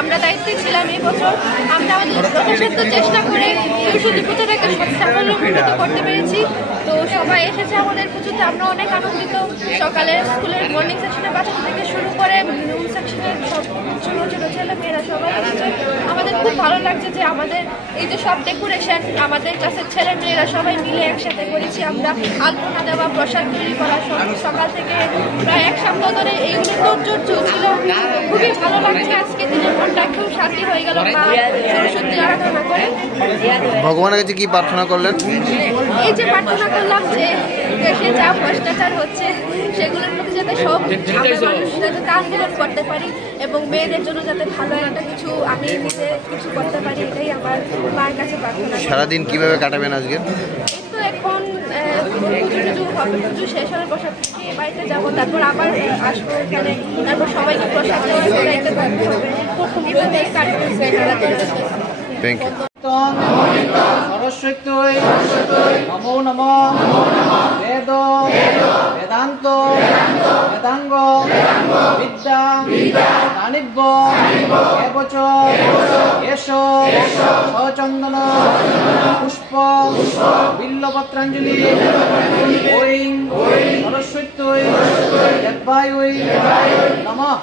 আমরা দায়িত্বে ছিলাম। এই বছর আমরা আমাদের যথাসাধ্য চেষ্টা করে সরস্বতী পুজোটাকে সাফল্যমণ্ডিত করতে পেরেছি। তো সবাই এসেছে আমাদের পুজোতে, আমরা অনেক আনন্দিত। সকালে স্কুলের মর্নিং সেকশনের বাচ্চা থেকে শুরু করে রুম সেকশনের সব ছোটো ছোটো ছেলে মেয়েরা সবাই এসেছে। আমাদের খুব ভালো লাগছে যে আমাদের এই যে সব ডেকোরেশন আমাদের ক্লাসের ছেলে মেয়েরা সবাই মিলে একসাথে করেছি। আমরা আলপনা দেওয়া, প্রসাদ তৈরি করা, সকাল থেকে প্রায় 1 সপ্তাহ ধরে এইগুলো তোড়জোড় চলছিল। খুবই ভালো লাগছে। আজকে দিনের মনটা একটু শান্তি হয়ে গেল মা সরস্বতী আরাধনা করে। ভগবানের কাছে কি প্রার্থনা করলেন? এই যে প্রার্থনা করলাম যে দেশে যা ভ্রষ্টাচার হচ্ছে সেগুলোর প্রতি যাতে সব মানুষ যাতে আন্দোলন করতে পারি এবং মেয়েদের জন্য যাতে ভালো একটা কিছু আমি নিজে কিছু করতে পারি, এটাই আমার মার কাছে প্রার্থনা। সারাদিন কিভাবে কাটাবেন আজকে? তো এখন পুজো শেষ হলে বসা থেকে বাড়িতে যাবো, তারপর আবার আসবো এখানে, তারপর সবাইকে প্রসাদ দেওয়াইতে পারবো। এভাবেই কাটতেছে। Thank you. সরস্বতী নমো নমঃ বেদ বেদান্ত বেদাঙ্গ বিদ্যা দানিব্য এবচ এষ সচন্দন পুষ্প বিল্লপত্রাঞ্জলি ঐং সরস্বতী দেবায় নমঃ।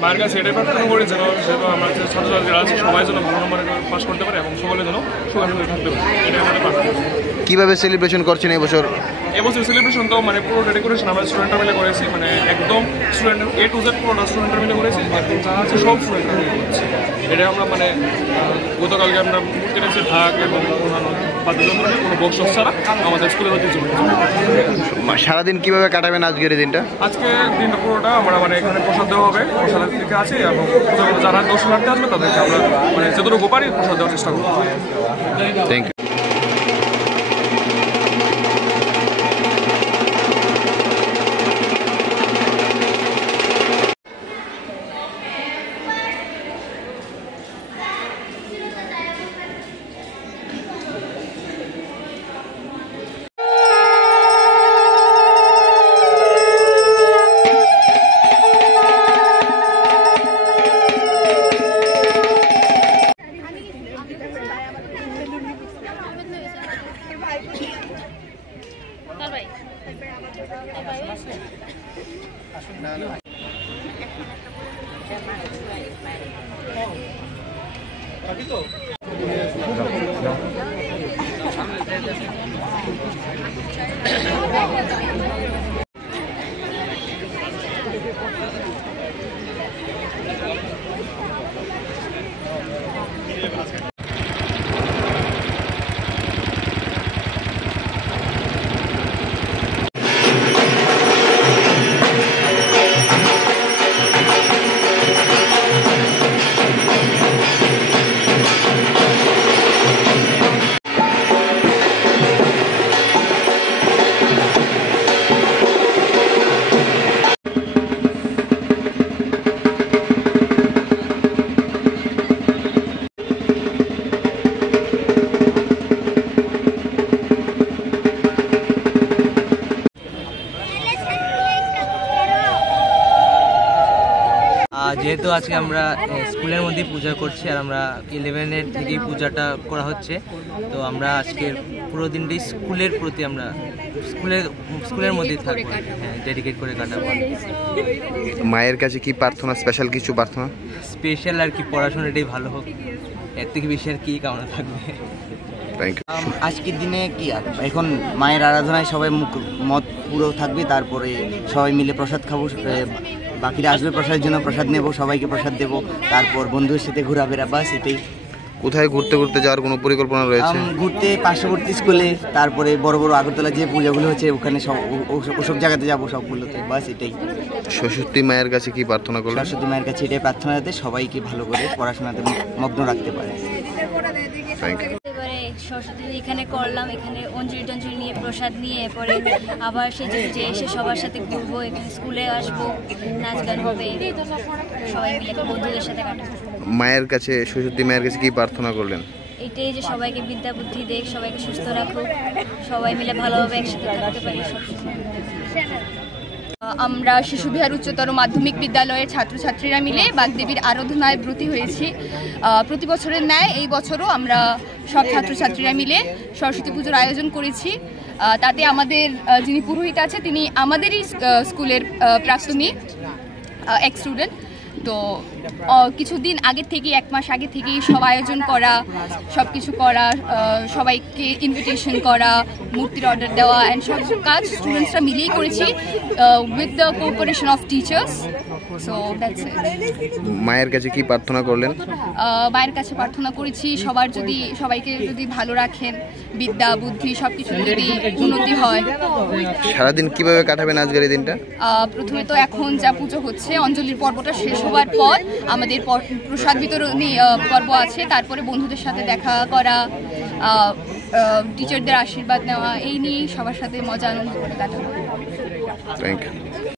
মায়ের কাছে এটাই প্রার্থনা করি যেন আমার যে ছাত্রছাত্রীরা আছে সবাই যেন ভালো নম্বরে পাস করতে পারে এবং সকলে যেন সুখানুভূতি থাকতে পারে, এটাই আমাদের প্রার্থনা। কিভাবে সেলিব্রেশন করছেন এবছর? এবছর সেলিব্রেশন তো মানে পুরো ডেকোরেশন আমরা স্টুডেন্টরা মিলে করেছি, মানে একদম স্টুডেন্টের A to Z পুরোটা স্টুডেন্টরা মিলে করেছি, একদম যা আছে সব স্টুডেন্টরা মিলে করেছি। এটা আমরা মানে গতকালকে আমরা মূর্তি এনেছি ঢাক এবং অন্যান্য বাদ্যযন্ত্র নিয়ে কোনো বক্স ছাড়া আমাদের স্কুলের ঐতিহ্য। সারাদিন কিভাবে কাটাবেন আজকের এই দিনটা? আজকে দিনটা পুরোটা আমরা মানে এখানে প্রসাদ দেওয়া হবে, প্রসাদের দিকে আছি এবং যারা দর্শনার্থী আসবে তাদেরকে আমরা মানে যতটুকু পারি প্রসাদ দেওয়ার চেষ্টা করবো। Thank you. যেহেতু আজকে আমরা স্কুলের মধ্যে পূজা করছি আর আমরা 11-এর থেকেই পূজাটা করা হচ্ছে, তো আমরা আজকের পুরো দিনটাই স্কুলের প্রতি আমরা স্কুলের মধ্যেই থাকবো, হ্যাঁ ডেডিকেট করে কাটাবো। মায়ের কাছে কি প্রার্থনা, স্পেশাল কিছু প্রার্থনা? স্পেশাল আর কি পড়াশোনাটাই ভালো হোক, এর থেকে বেশি আর কি কামনা থাকবে। Thank you. আজকের দিনে কি আর এখন মায়ের আরাধনায় সবাই মত পুরো থাকবে, তারপরে সবাই মিলে প্রসাদ খাবো, বাকিরা আসবে প্রসাদের জন্য, প্রসাদ নেব, সবাইকে প্রসাদ দেবো, তারপর বন্ধুদের সাথে ঘোরাফেরা, বাস এটাই। কোথায় ঘুরতে ঘুরতে যাওয়ার কোনো পরিকল্পনা রয়েছে? ঘুরতে পার্শ্ববর্তী স্কুলে, তারপরে বড় বড় আগরতলা যে পূজাগুলো হচ্ছে ওখানে সব ওসব জায়গাতে যাবো সবগুলোতে, বাস এটাই। সরস্বতী মায়ের কাছে কি প্রার্থনা করলেন? সরস্বতী মায়ের কাছে এটাই প্রার্থনা, যাতে সবাইকে ভালো করে পড়াশোনাতে মগ্ন রাখতে পারে। Thank you. এবারে সরস্বতী এখানে করলাম, এখানে অঞ্জলি টঞ্জলি নিয়ে প্রসাদ নিয়ে পরে আবার যে এসে সবার সাথে ঘুরবো, এখানে স্কুলে আসবো, নাচ গান হবে, সবাই মিলে বন্ধুদের সাথে কাটাবো। মায়ের কাছে, সরস্বতী মায়ের কাছে কি প্রার্থনা করলেন? এটাই যে সবাইকে বিদ্যা বুদ্ধি দেখ, সবাইকে সুস্থ রাখুক, সবাই মিলে ভালোভাবে একসাথে থাকতে পারি সবসময়। আমরা শিশুবিহার উচ্চতর মাধ্যমিক বিদ্যালয়ের ছাত্রছাত্রীরা মিলে বাগদেবীর আরাধনায় ব্রতী হয়েছি। প্রতি বছরের ন্যায় এই বছরও আমরা সব ছাত্রছাত্রীরা মিলে সরস্বতী পুজোর আয়োজন করেছি। তাতে আমাদের যিনি পুরোহিত আছে তিনি আমাদেরই স্কুলের প্রাক্তনী এক স্টুডেন্ট। তো কিছুদিন আগে থেকেই, 1 মাস আগে থেকেই সব আয়োজন করা, সব কিছু করা, সবাইকে ইনভিটেশন করা, মূর্তির অর্ডার দেওয়া অ্যান্ড সব কাজ স্টুডেন্টসরা মিলেই করেছি with the cooperation of teachers. So that's it. মায়ের কাছে কি প্রার্থনা করলেন? মায়ের কাছে প্রার্থনা করেছি সবাইকে যদি ভালো রাখেন, বিদ্যা বুদ্ধি সব কিছু যদি উন্নতি হয়। সারাদিন কিভাবে কাটাবেন আজকের এই দিনটা? প্রথমে তো এখন যা পুজো হচ্ছে, অঞ্জলির পর্বটা শেষ হওয়ার পর আমাদের প্রসাদ বিতরণী পর্ব আছে, তারপরে বন্ধুদের সাথে দেখা করা, টিচারদের আশীর্বাদ নেওয়া, এই নিয়েই সবার সাথে মজা আনন্দ করে কাটাবো। Thank you.